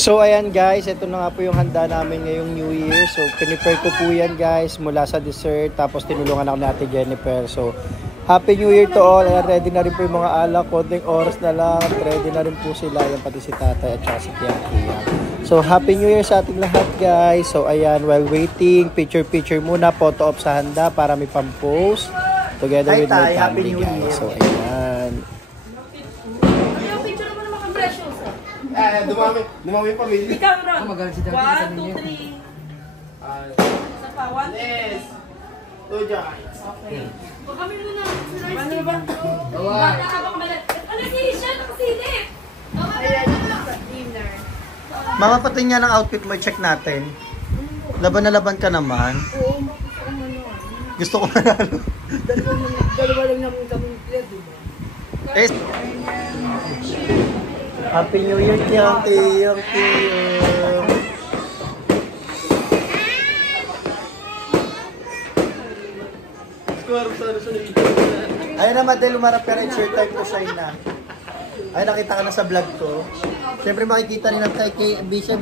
So ayan guys, ito na nga po yung handa namin ngayong New Year. So pinipare ko po yan guys mula sa dessert, tapos tinulungan ako ni Ate Jennifer. So Happy New Year to all. Ayan, ready na rin po yung mga alak. Konting oras na lang, ready na rin po sila. Yan pati si Tatay at saka si Kian. So Happy New Year sa ating lahat guys. So ayan, while waiting, picture muna, photo op sa handa para may pang-post together with my family guys. So ayan. Dumami yung pamilya. Ikaw, Ron. 1, 2, 3. Isa pa, 1, Yes. 2 giants. Okay. Kami muna. Ano ba? Ano si Isha? Nakasilip. Dinner. Mama, pati nga ng outfit mo, check natin. Laban na laban ka naman. Oo, gusto ko manalo. Dalawa lang namin kami clear, diba? Happy New Year, Kianti. Ayun na, Madel, umarap ka rin. Share time to shine na. Ay, nakita ka na sa vlog ko. Siyempre makikita rin tayo kay Bisha.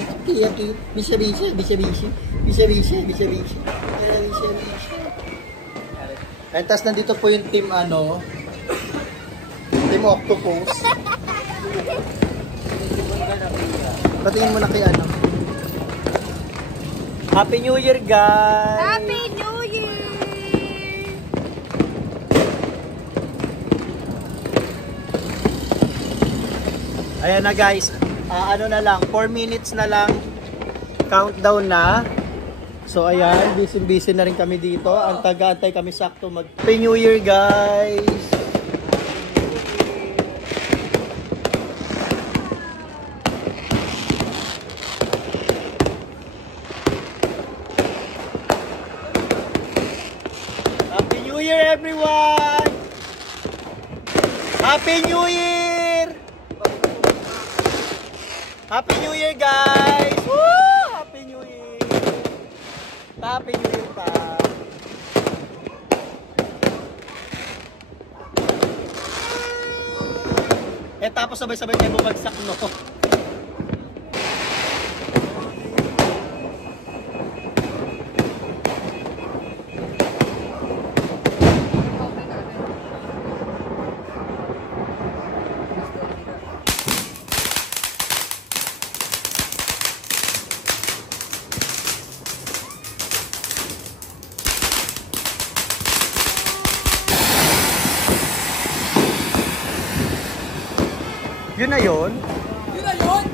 Ayun, tas nandito po yung team Team Octopus. Patingin mo na kay Happy New Year guys! Happy New Year! Ayan na guys, na lang, 4 minutes na lang, countdown na. So ayan, busy na rin kami dito. Ang taga-antay kami sakto Happy New Year guys! Happy New Year everyone! Happy New Year! Happy New Year guys! Woo! Happy New Year! Happy New Year pa! Tapos sabay-sabay tayo bumagsak no? Yun na yun? Yun na yun?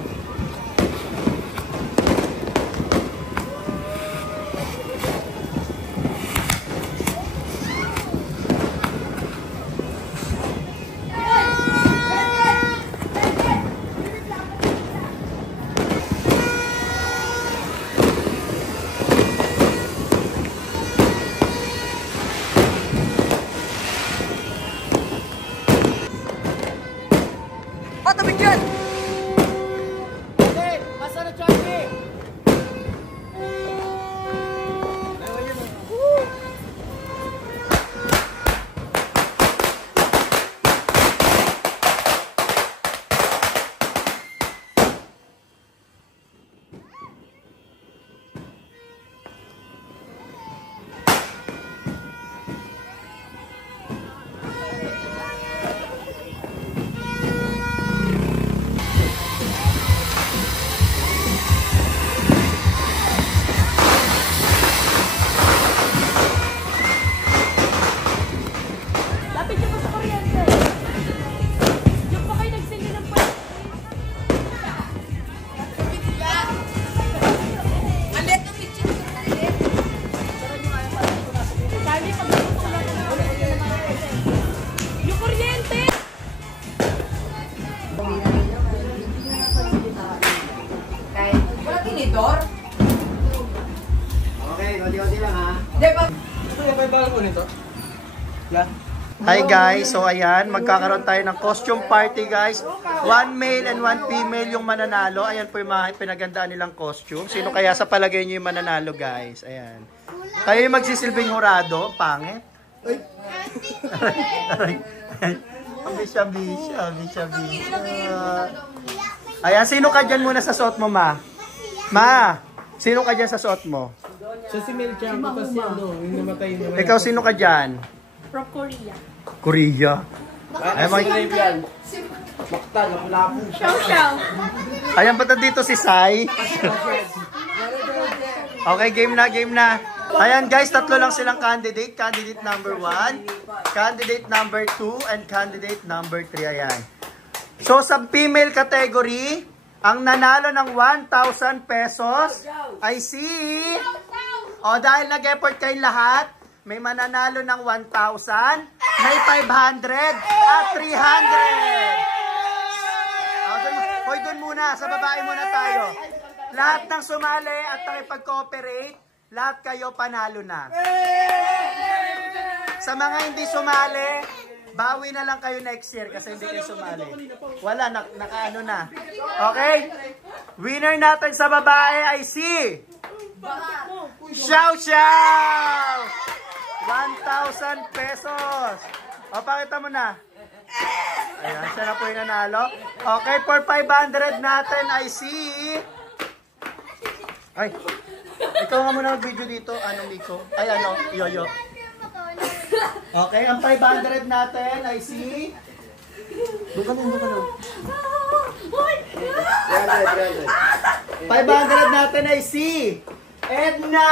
Tabing dyan! Hi guys, so ayan, magkakaroon tayo ng costume party guys. 1 male and 1 female yung mananalo. Ayan po yung mga pinagandaan nilang costume. Sino kaya sa palagay nyo yung mananalo guys? Ayan. Kayo yung magsisilbing hurado, pangit. Ay. Bisha. Ayan, sino ka dyan muna sa suot mo, ma? Ma, sino ka dyan sa suot mo? Siya si Mel Chanko, kasi ano, yung namatay naman. Ikaw, sino ka dyan? From Korea. Korea. Ay, mga... Maktan, lapu. Chow. Ayan, ba't dito si Sai? Okay, game na. Ayan guys, tatlo lang silang candidate. Candidate number 1, candidate number 2, and candidate number 3. Ayan. So, sa female category, ang nanalo ng 1,000 pesos ay si... O, dahil nag-effort kayong lahat, may mananalo ng 1,000, may 500, at 300. Hoy, dun muna. Sa babae muna tayo. Lahat ng sumali at nakipag-cooperate, lahat kayo panalo na. Sa mga hindi sumali, bawi na lang kayo next year kasi hindi kayo sumali. Wala, nakaano na. Okay? Winner natin sa babae ay si... Xiao! 1,000 pesos. O, pakita mo na. Ayan, siya na po yung nanalo. Okay, for 500 natin ay si... Ay, ikaw nga muna mag-video dito. Anong Miko? Ay, ano? Yoyo. Okay, ang 500 natin ay si... Doon ka nun. 500 natin ay si... Edna!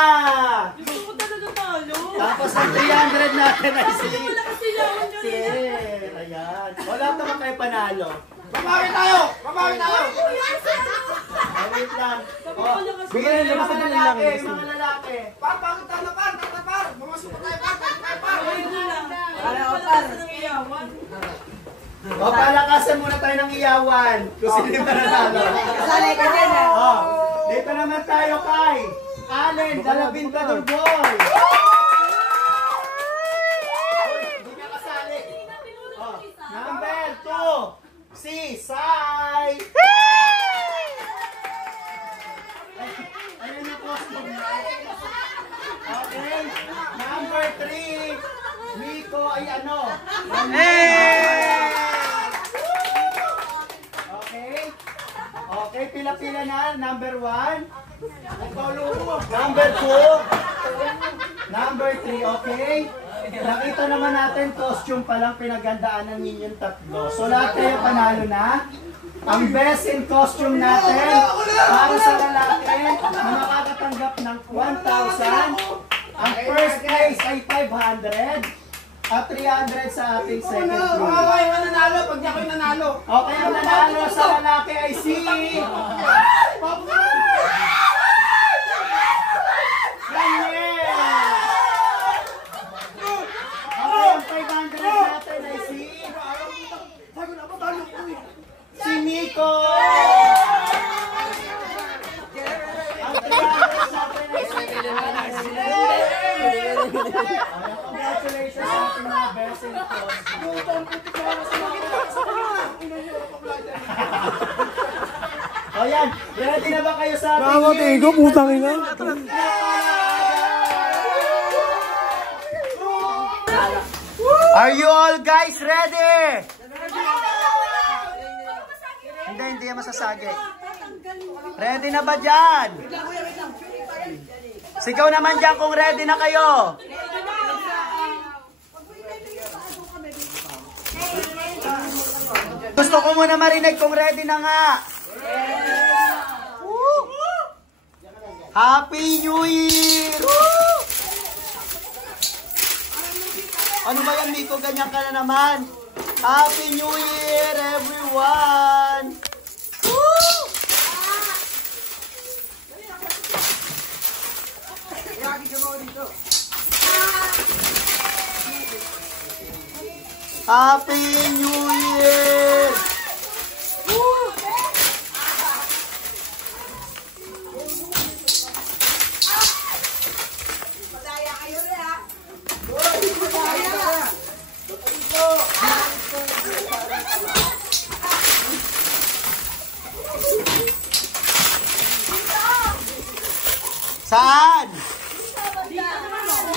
Gusto ko talaga talo. Tapos ang 300 natin ay si... Wala kasi lawan Sir, ayan. Wala naman kayo panalo. Babawi tayo! Ay, wait lang. Oh, bigyan nyo mga lalaki, mga lalaki. Par! Bumasok pa tayo, par! O, palakasan muna tayo ng iyawan. Kung sino yung mananalo. Sanay ka din eh. Oh, dito naman tayo kay Allen, Dalabintador Boy. Hindi ka kasali. Oh, number 2, si Sai. Ayun yung costume niya. Okay, number 3, Miko ay ano? Okay, pila-pila na. Number 1. Number 2. Number 3, okay? Nakita naman natin, costume pa lang pinagandaanan ninyong tatlo. So lahat kayo panalo na. Ang best in costume natin para sa lalaki na makakatanggap ng 1,000. Ang first place ay 500 at 300 sa ating second place. Okay, mananalo pag di ako yung nanalo. Okay, ang nanalo sa lalaki ay si... Daniel! Okay, ang 500 natin ay si... Si Miko! Ang 300 natin ay si... Congratulations sa ating mga best in costume. O yan, ready na ba kayo sa ating... putang ina. Are you all guys ready? Hindi yan masasagi. Ready na ba dyan? Sigaw naman dyan kung ready na kayo. Gusto ko muna marinig kung ready na nga. Woo! Happy New Year! Woo! Ano ba yan, Miko? Ganyan ka na naman. Happy New Year, everyone! Woo! Happy New Year! Woo! Saan?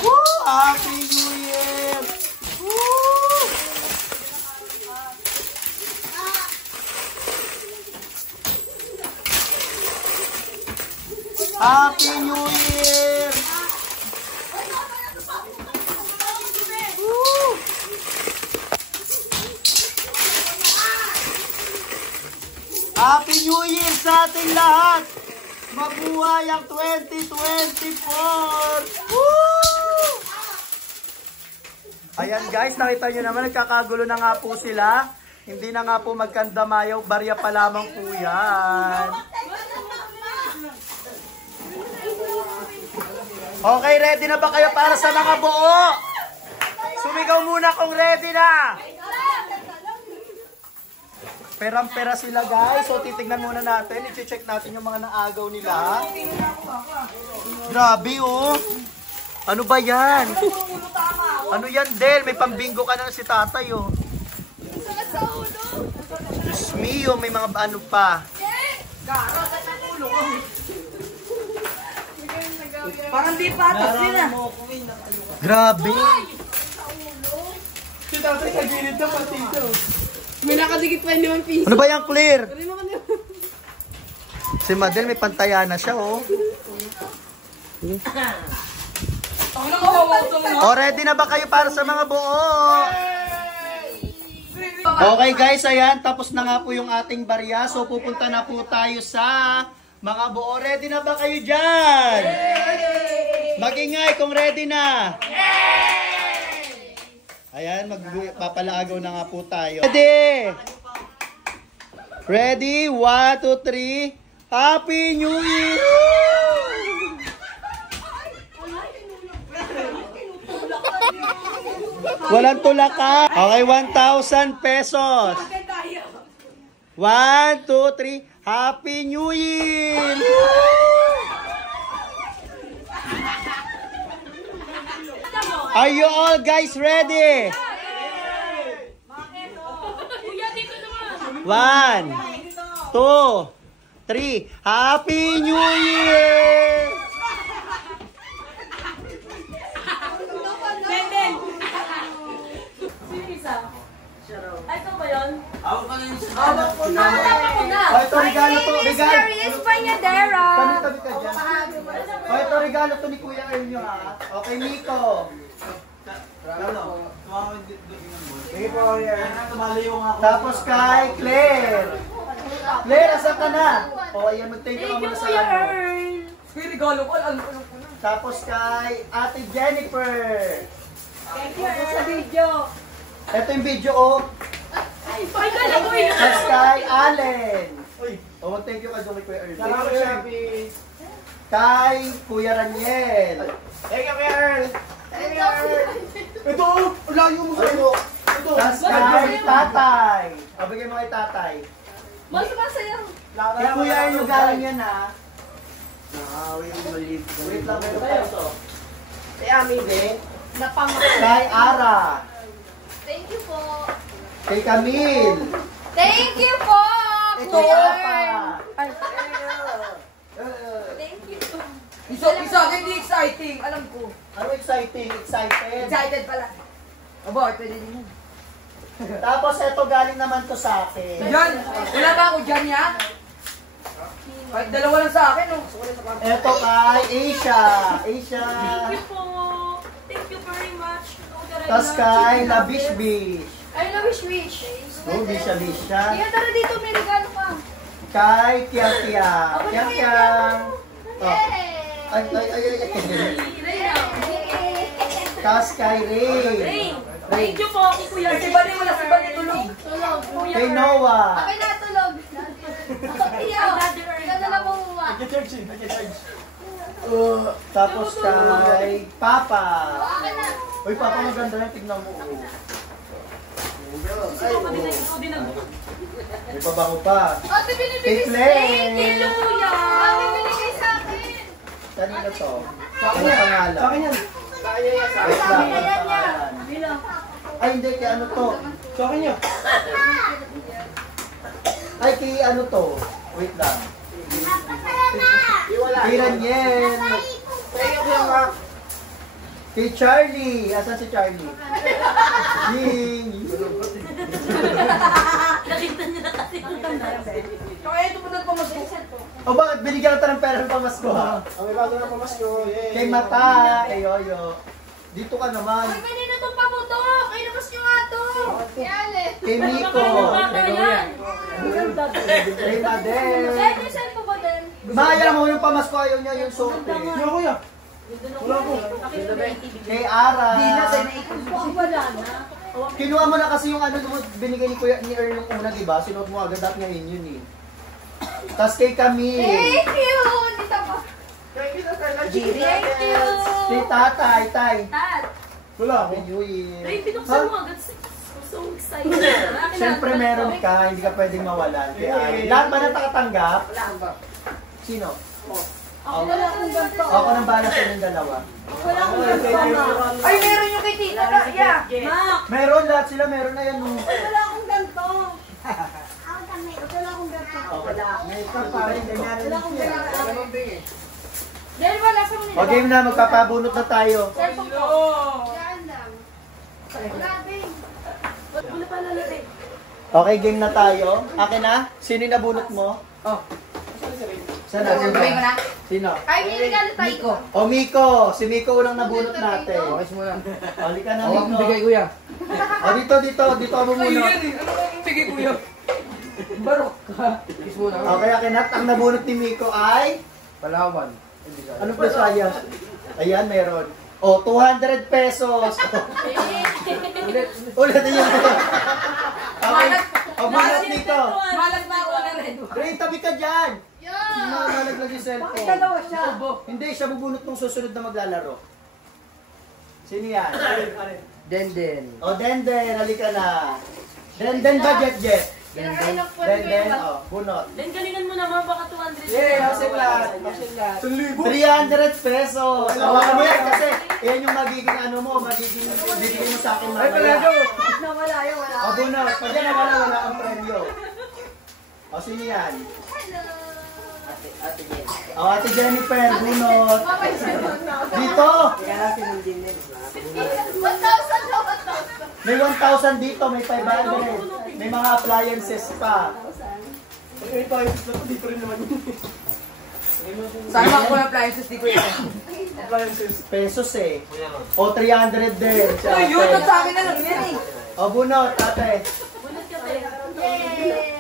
Woo! Happy New Year! Woo! Happy New Year! Woo! Happy New Year sa ating lahat! Mabuhay ang 2024! Woo! Ayan guys, nakita nyo naman, nagkakagulo na nga po sila. Hindi na nga po magkandamayaw, barya pa lamang po yan. Okay, ready na ba kayo para sa mga buo? Sumigaw muna kung ready na! Perang-pera sila guys. So titignan muna natin. I-check natin yung mga naagaw nila. Grabe oh. Ano ba yan? Ano yan Del? May pambingo ka na si tatay oh. Diyos mio, may mga ano pa. Parang di patas yun ah. Grabe. Si tatay sa gilid na pati ito. May nakadikit pa naman piso. Ano ba yan Claire? Si Madel may pantaya na siya oh. O ready na ba kayo para sa mga buo? Okay guys, ayan. Tapos na nga po yung ating barya. So pupunta na po tayo sa mga buo. Ready na ba kayo dyan? Mag-ingay kung ready na. Ayan, magpapalaagaw na nga po tayo. Ready? Ready? 1, 2, 3. Happy New Year! Walang tulaka. Okay, 1,000 pesos. 1, 2, 3. Happy New Year! Are you all guys ready? 1, 2, 3. Happy New Year! Ay, ito ba yun? Hawak ka na yung Hawak ko na. Oh, ito regalo to. Regalo. Pañadera. Tabi ka dyan. Oh, ito regalo to ni Kuya Elio ha. Okay, Nico. Sige po, yan. Tumalayo nga ako. Tapos kay Claire. Claire, asan ka na? O, ayan, mag-thank you ka muna sa ano. May regalo ko. Alam ko na. Tapos kay Ate Jennifer. Thank you sa video. Ito yung video, oh. Ay, kala ko yun. Tapos kay Allen. O, mag-thank you ka doon kay Kuya Earl. Salamat, Shopee. Kay Kuya Raniel. Thank you, Kuya Earl. Thank you, Earl. Ito, layo mo sa iyo. Ito. Tapos kay Tatay. O, bigay mo kay Tatay. Mas masaya. Kay Kuya Earl yung galing yan, ha. Nakawi yung maliit. Wait lang, meron tayo to. Si Ami, din. Kay Ara. Thank you po. Kay Camille. Thank you po. Ito Kuya pa. Earl. Thank you po. Isa, hindi exciting. Alam ko. Ano exciting? Excited. Excited pala. Aba, pwede din yun. Tapos ito galing naman to sa akin. Diyan. Wala ba ako dyan ya? Kahit dalawa lang sa akin, no? Ito kay Asia. Asia. Thank you po. Thank you very much. Tapos kay Labish Bish. Ay, lawish wish. Oh, Bisha Bisha. Kaya tara dito, may regalo ka. Kay Tiang Tiang. Tiang Tiang. Oh. Yay! Ay, ay, ay, ay. Yay! Tapos kay Ray. Thank you po. Kuya. Si Bani, wala si Bani tulog. Tulog. Kay Noah. Ako'y natulog. Iyo, ikaw na lang bumuha. Tapos kay Papa. Akin na. Uy, Papa, maganda yan. Tignan mo. May pabango pa. Ate, Kay binibigay Claire. Thank you, Kuya. Ate, binigay sa akin. Kanina to. Ano pangalan? Sa akin yan. Wait lang, ano pangalan? Ay, hindi. Kay ano to? Sa akin niya. Ay, kay ano to? Wait lang. Kay Raniel. Kay Charlie. Asan si Charlie? Ying. Nakita niyo na kasi. Kaya ito po na pamasko. O bakit binigyan ka ng pera ng pamasko ha? Ang may bago na pamasko. Yay! Kay Mata. Kay Yoyo. Dito ka naman. Ay, kanina itong pamutok! Ay, labas nyo nga to! Yale! Kay Miko. Kay Madel. Kahit yung cellphone ba din? Maya mo yung pamasko. Ayaw niya yung sote. Yo, kuya. Wala ko. Kay Ara. Wala na. Kinuha mo na kasi yung ano binigay ni Kuya ni Earl nung una, diba? Sinuot mo agad at ngayon yun eh. Tapos kay Camille. Thank you! Dito ba? Thank you, Tatay. Thank you! Kay Tatay, Tay. Tat! Wala ako. Kay New Year. Ray, pinuksan mo agad. So excited. Siyempre meron ka, hindi ka pwedeng mawalan. Kay Ari. Lahat ba na nakatanggap? Sino? Ako wala akong ganito. Ako nang bahala sa inyong dalawa. Wala akong ganito. Ay, meron yung kay Tita. Yeah. Mak! Meron, lahat sila meron na yan. Oh. Wala akong ganito. Wala akong ganito. Wala. May isa pa rin. Wala akong ganito. Ganun din eh. Dahil wala sa mga O game na, magpapabunot na tayo. cellphone ko. Saan lang? Wala din. Wala pa lalari. Okay, game na tayo. Akin na? Sino yung nabunot mo? Oh. Saan na? Sino? Ay, may regalo tayo. Miko. O Miko, si Miko unang nabunot natin. Okay, muna. Halika na Ako ang Miko. bigay, kuya. O dito ako muna. Ano ang bigay, kuya? Barok ka. Kiss muna. Okay, akin at ang nabunot ni Miko ay... Palawan. Anong pesaya? Ayan, meron. O, 200 pesos. Ulit yun. Okay, o bunot Miko. Malag na ako na rin. Ray, tabi ka dyan. Sino nalaglag yung cellphone? siya. Hindi, siya bubunot nung susunod na maglalaro. Sino yan? Denden. O, Denden, halika na. Denden ba, Jet? Kinakain ng phone ko Denden, yun. o, bunot. Then galingan mo naman baka 200. lahat. 300 pesos. Hawakan mo yan kasi yan yung magiging ano mo, magiging bibigay mo sa akin mamaya. Nawala yun, wala. O, bunot. Pag yan wala kang premyo. O, sino yan? O, Ate Jennifer, bunot. Dito! 1,000 na 1,000. May 1,000 dito, may 500. May mga appliances pa. Dito rin naman yun. Saan ako ng appliances di ko yun? Pesos eh. O, 300 din. Si Ay, yun! ate. Sa akin na lang yan eh! O, bunot, ate. Bunot ka tayo. Yay!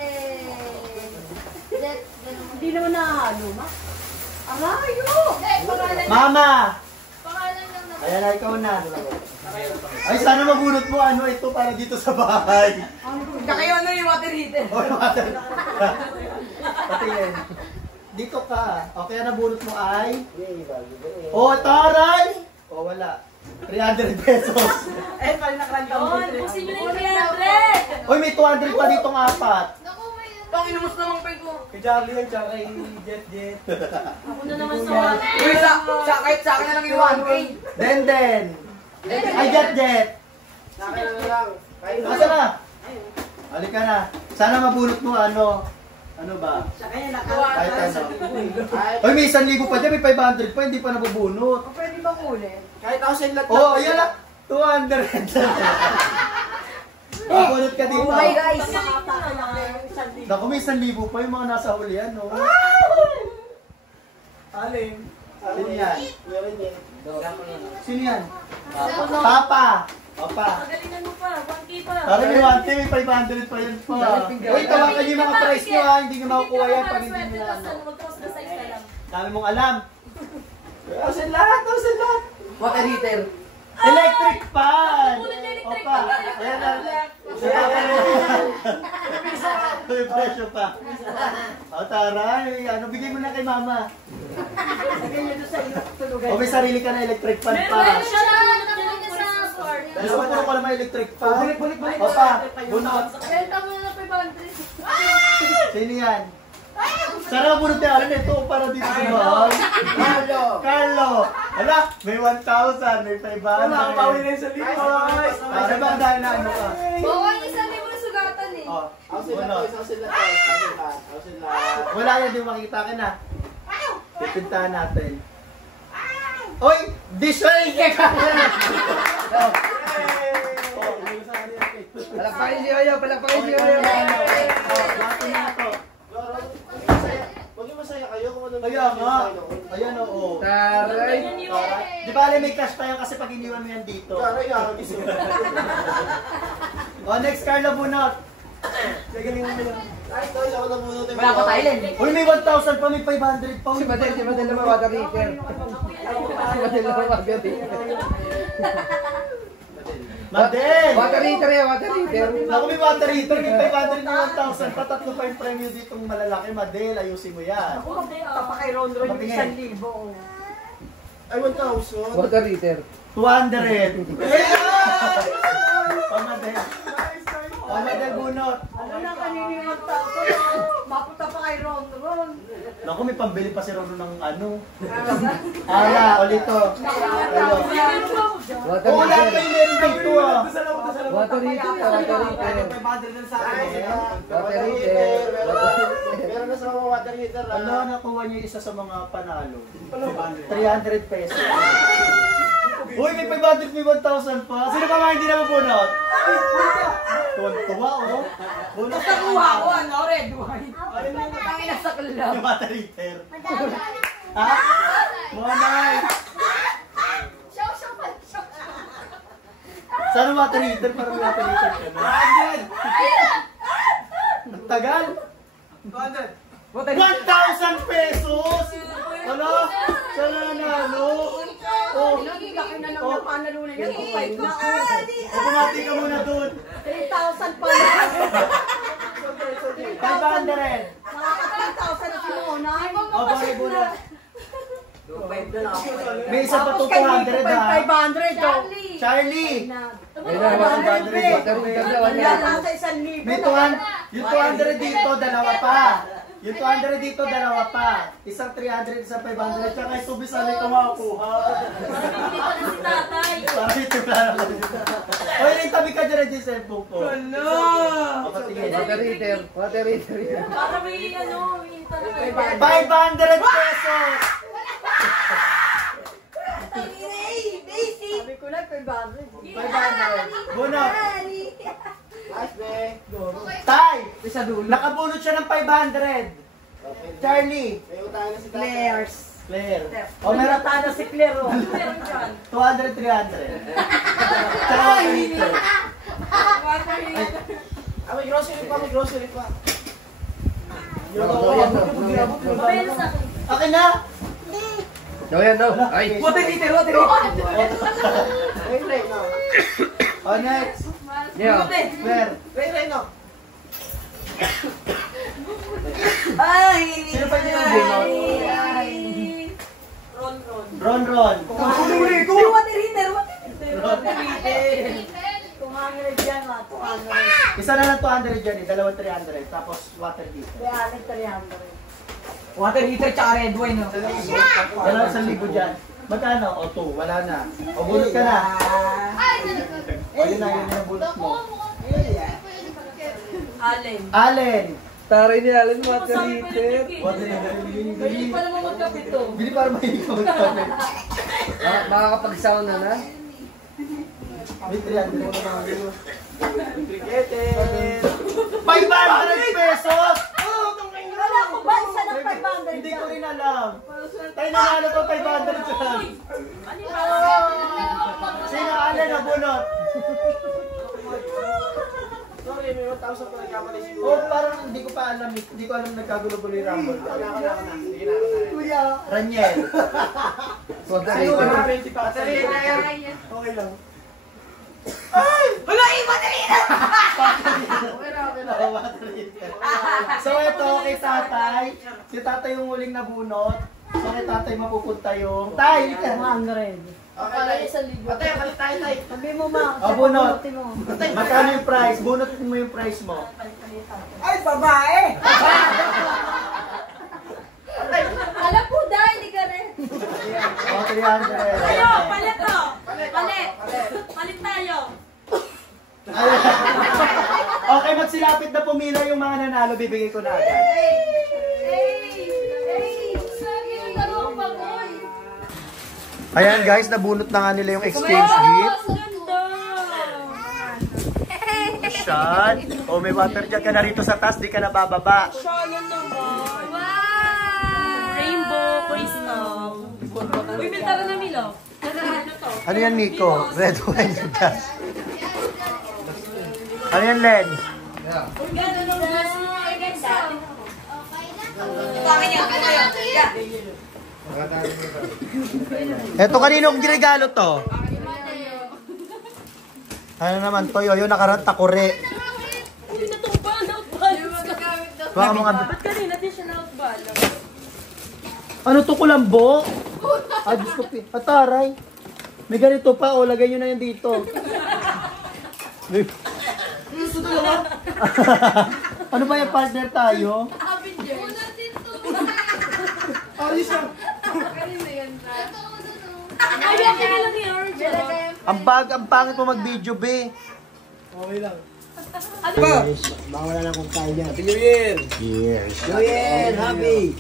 Hindi naman nakahalo, ma. Arayo! Pangalan Mama! lang naman. Ayan na, ikaw na. Ay, sana mabunot mo ano ito para dito sa bahay. Kakayo na yung water heater. O, mother. Pati yan. Dito ka. O, kaya nabunot mo ay? O, taray! O, wala. 300 pesos. Eh, pala nakaranta mo. Yun, kung sino na yung 300. Uy, may 200 pa ditong apat. Naku, may... Pang inumus namang peg ko. Kay Charlie yan, tsaka kay Jet. Ako na naman sa Uy, kahit sa akin na lang yung 1K. Denden. Ay, Jet. Asa na? Halika na. Sana mabunot mo ano. Ano ba? Kahit ano. Uy, may 1,000 pa dyan, may 500 pa, hindi pa nabubunot. Pwede bang ulit? Kahit ako sa lahat. Oh, ayan na. 200. Mabunot ka dito. Oh my guys. Naku, may 1,000 pa yung mga nasa hulihan, no? Aling. Sino yan? Sino yan? Papa. Papa. Magalingan mo pa, 1K pa. Parang may 1K, may 500 pa yan pa. Uy, tawakan niyo yung mga price niyo ha. Hindi niyo makukuha yan pag hindi niyo na ano. Magkos na size na lang. Dami mong alam. Thousand lahat. Water heater. Electric fan! Tulad niya, electric Opa, fan. ayan na. May presyo pa. O, taray. Ano, bigay mo na kay mama. O, may sarili ka na electric fan Meron pa. siya na bunot niya sa store. Gusto ko pala may electric fan. Opa, bunot. Benta mo na 500. Sino yan? Sana bunot niya. Alam ito para dito sa bahay. Carlo. Carlo. Ala, may 1,000, may 500. Wala, bawi na yung sa libo. Para ba dahil na ano ka? Bawal isang libo na sugatan eh. Oh, Bunot. wala yan, di makikita ka na. Pipintahan natin. Oy! Disway ka! Palakpakin si Yoyo, palakpakin si Yoyo. Bato na to. Maging masaya kayo kung ano. Kaya nga. Ayan oo. Taray. Di ba alam may cash pa yan kasi pag iniwan mo yan dito. Taray nga, gusto. O, next Carla Bunot. Galing mo yun. Ay, tayo ako na muna. Wala pa Thailand. Uy, may 1,000 pa, may 500 pa. Si Madel naman water heater. Si Madel naman water heater. Madel! Water heater yan, water heater. Naku, may water heater, may 500 na 1,000 pa. Tatlo pa yung premyo ditong malalaki. Madel, ayusin mo yan. Papakay Ron-Ron yung Patingin. 1,000. Ay, 1,000. Water heater. 200. Pamadel. Pamadel Bunot. Ano na kanina yung 1,000? Mapunta pa kay Ron-Ron. Naku, may pambili pa si Rono ng ano. Ala, ulito. Ano? Water Oo, lahat heater. kayo meron dito ah. Water heater. Water heater. 500 lang sa akin. Water heater. Meron na sa mga water heater. Ano, nakuha niyo isa sa mga panalo. 300 pesos. Uy, may 500, may 1,000 pa. Sino pa mga hindi na mabunot? Tuwa, oh. Bunot. Basta kuha ko, ano, red wine. Tangin na sa club. Yung water heater. Ha? Monay! Saan ang water heater? Parang water heater ka na. Ang tagal! 1,000 pesos! Ano? Sana nanalo? Oh, Laki na lang ng panalo na yan. 2,500 na. bumati ka muna dun. 3,000 pa na. 500. Nakaka-3,000 na si Mona. O, bari bunot. May isa pa to 200 ha. 500 oh. Charlie! Ayun na, water heater na, water Wala heater. sa 1,000. May 200, yung 200 dito, dalawa pa. Yung 200 dito, dalawa pa. Isang 300, isang 500. Tsaka yung tubis na may kumakuha. Hindi pa na si tatay. Parang ito lang. Oy, yung tabi ka dyan yung cellphone ko. Ako, sige. Water heater. Water heater yan. Para may ano, may talaga. 500 pesos! Sabi ko lang, 500. 500. Bunot. Nice, be. Tay! Nakabunot siya ng 500. Charlie. May utang na si Tata. Players. Claire. O, meron tayo na si Claire. Oh. Meron dyan. 200, 300. Tsaka water heater. Ah, may grocery pa, may grocery pa. Meron sa akin. Akin na! No, yan, no. Ay. Water heater, water heater. Wait, wait, no. O, next. Yeah. Claire. Wait, wait, no. Ay! Sino pa yung bunot? Ron-Ron. Ron. Yung water heater, water heater. 200 yan nga, 200. Isa na lang 200 dyan eh. Dalawang 300. Tapos water heater. 300. Water heater tsaka red wine, no? Dalawang 1,000 dyan. Magkano? O, 2. Wala na. O, bunot ka na. Ayun na, yun yung bunot mo. Allen. Allen. Taray ni Alan, water heater. Water heater. Hindi pa naman magkapito. Bili para mahilig ka magkami. Makakapag-sauna na. May 300 na mga yun. Brigete. 500 pesos! Wala ko ba isa ng 500 Hindi ko rin alam. Tayo nanalo to 500 dyan. Sino Allen na bunot? Sorry, may 1,000 pa nagkamali siguro. Oh, parang hindi ko pa alam. Hindi ko alam nagkagulo-gulo yung Rumble. Sige na, Kuya. Raniel. Water Ay, heater. 120 pa. Okay lang. So ito kay tatay. Si tatay yung huling nabunot. So kay tatay mapupunta yung... Tay! 100. Okay, tayo. Ate, kalit tayo, tayo. Sabi mo ma, Oh, bunot. sabi mo. Magkano yung price? Bunutin mo yung price mo. Ay, babae! Alam po dahil, hindi ka rin. Okay, Tayo, palit to. Palit. Palit tayo. Okay, magsilapit na pumila yung mga nanalo, bibigay ko na agad. Ayan guys, nabunot na nga nila yung exchange gift. Ganda. Shot. O may water jug ka na rito sa taas, di ka na bababa. Shala naman. Rainbow crystal. Uy, may tara na Milo. Ano to? Ano yan, Miko? Red wine yung gas. Ano yan, Len? Eto, kaninong ginagalo to? Ano naman to? Yung nakaranta kore. Uy, natumba. Nautbalance ka. Baka mga... Ba't kanina din siya nautbalance? Ano to, kulambo? Ah, Diyos ko, pataray. May ganito pa, o, lagay nyo na yan dito. May... Ano ba yung partner tayo? Ayos yan. Ay, yan ka lang yung origin. Ang pangit mo mag-video, be. Okay lang. Yes. Baka wala na akong kaya. Happy New Year! Yes. New Year, happy.